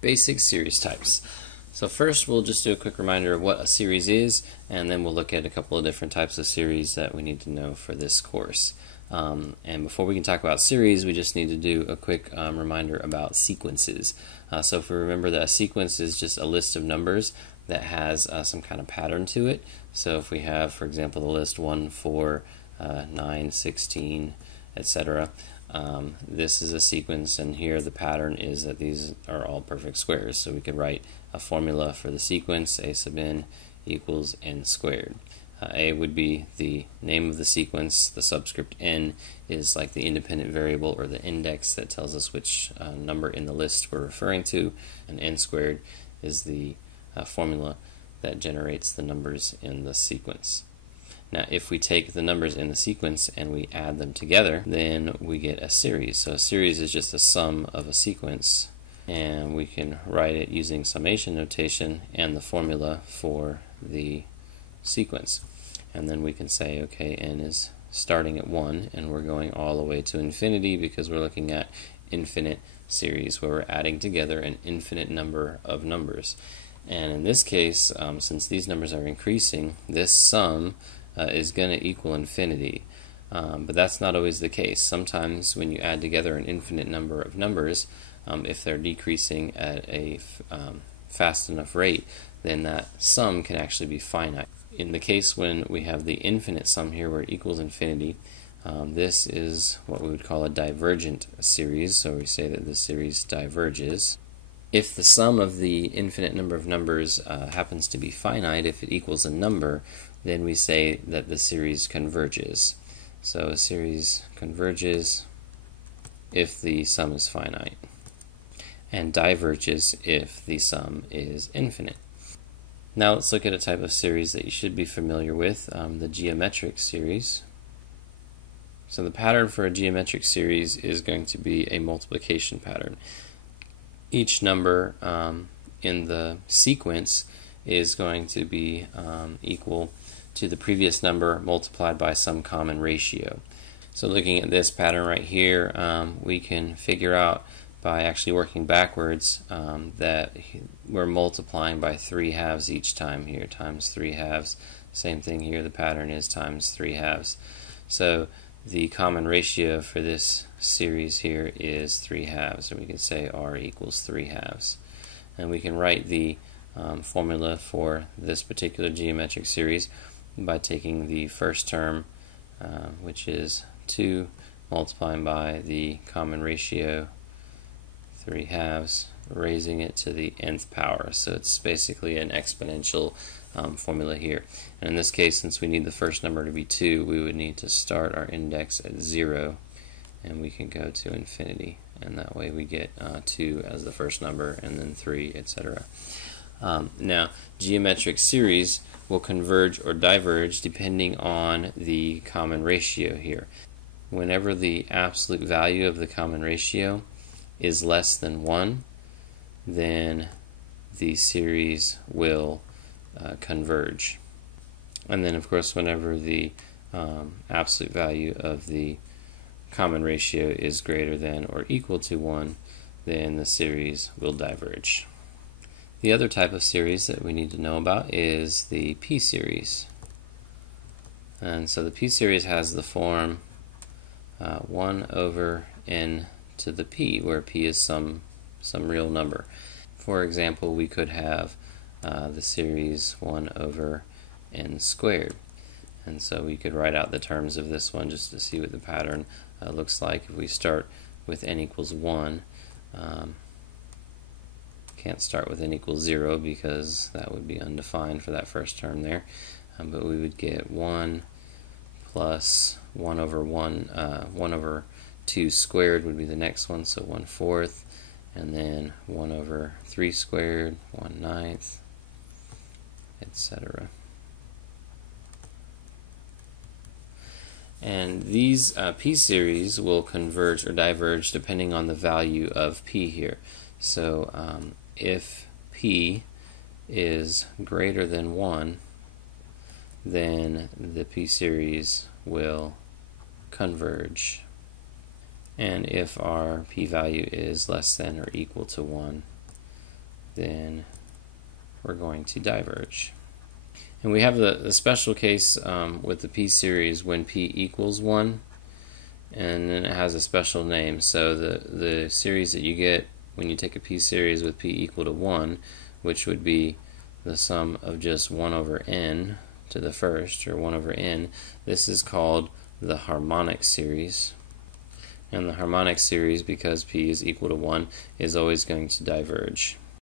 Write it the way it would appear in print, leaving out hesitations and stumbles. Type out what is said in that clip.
Basic series types. So first we'll just do a quick reminder of what a series is, and then we'll look at a couple of different types of series that we need to know for this course. And before we can talk about series, we just need to do a quick reminder about sequences. So if we remember that a sequence is just a list of numbers that has some kind of pattern to it. So if we have, for example, the list 1, 4, 9, 16, etc. This is a sequence, and here the pattern is that these are all perfect squares. So we could write a formula for the sequence: a sub n equals n squared. A would be the name of the sequence. The subscript n is like the independent variable or the index that tells us which number in the list we're referring to, and n squared is the formula that generates the numbers in the sequence. Now, if we take the numbers in the sequence and we add them together, then we get a series. So a series is just a sum of a sequence, and we can write it using summation notation and the formula for the sequence. And then we can say, okay, n is starting at 1, and we're going all the way to infinity because we're looking at infinite series where we're adding together an infinite number of numbers. And in this case, since these numbers are increasing, this sum is going to equal infinity. But that's not always the case. Sometimes when you add together an infinite number of numbers, if they're decreasing at a fast enough rate, then that sum can actually be finite. In the case when we have the infinite sum here where it equals infinity, this is what we would call a divergent series, so we say that this series diverges. If the sum of the infinite number of numbers happens to be finite, if it equals a number, then we say that the series converges. So a series converges if the sum is finite, and diverges if the sum is infinite. Now let's look at a type of series that you should be familiar with, the geometric series. So the pattern for a geometric series is going to be a multiplication pattern. Each number in the sequence is going to be equal to the previous number multiplied by some common ratio. So looking at this pattern right here, we can figure out by actually working backwards that we're multiplying by 3 halves each time here, times 3 halves. Same thing here, the pattern is times 3 halves. So the common ratio for this series here is 3 halves, so we can say r equals 3 halves. And we can write the formula for this particular geometric series by taking the first term, which is 2, multiplying by the common ratio 3 halves, raising it to the nth power. So it's basically an exponential formula here. And in this case, since we need the first number to be 2, we would need to start our index at 0, and we can go to infinity. And that way we get 2 as the first number, and then 3, etc. Now, geometric series will converge or diverge depending on the common ratio here. Whenever the absolute value of the common ratio is less than 1, then the series will converge. And then, of course, whenever the absolute value of the common ratio is greater than or equal to 1, then the series will diverge. The other type of series that we need to know about is the p-series. And so the p-series has the form 1 over n to the p, where p is some real number. For example, we could have the series 1 over n squared. And so we could write out the terms of this one just to see what the pattern looks like. If we start with n equals 1, can't start with n equals 0 because that would be undefined for that first term there. But we would get 1 plus 1 over 1 over 2 squared would be the next one, so 1/4, and then 1 over 3 squared, 1/9, etc. And these p-series will converge or diverge depending on the value of p here. So if p is greater than 1, then the p-series will converge. And if our p-value is less than or equal to 1, then we're going to diverge. And we have the special case with the p-series when p equals 1, and then it has a special name. So the series that you get when you take a p-series with p equal to 1, which would be the sum of just 1 over n to the first, or 1 over n, this is called the harmonic series. And the harmonic series, because p is equal to 1, is always going to diverge.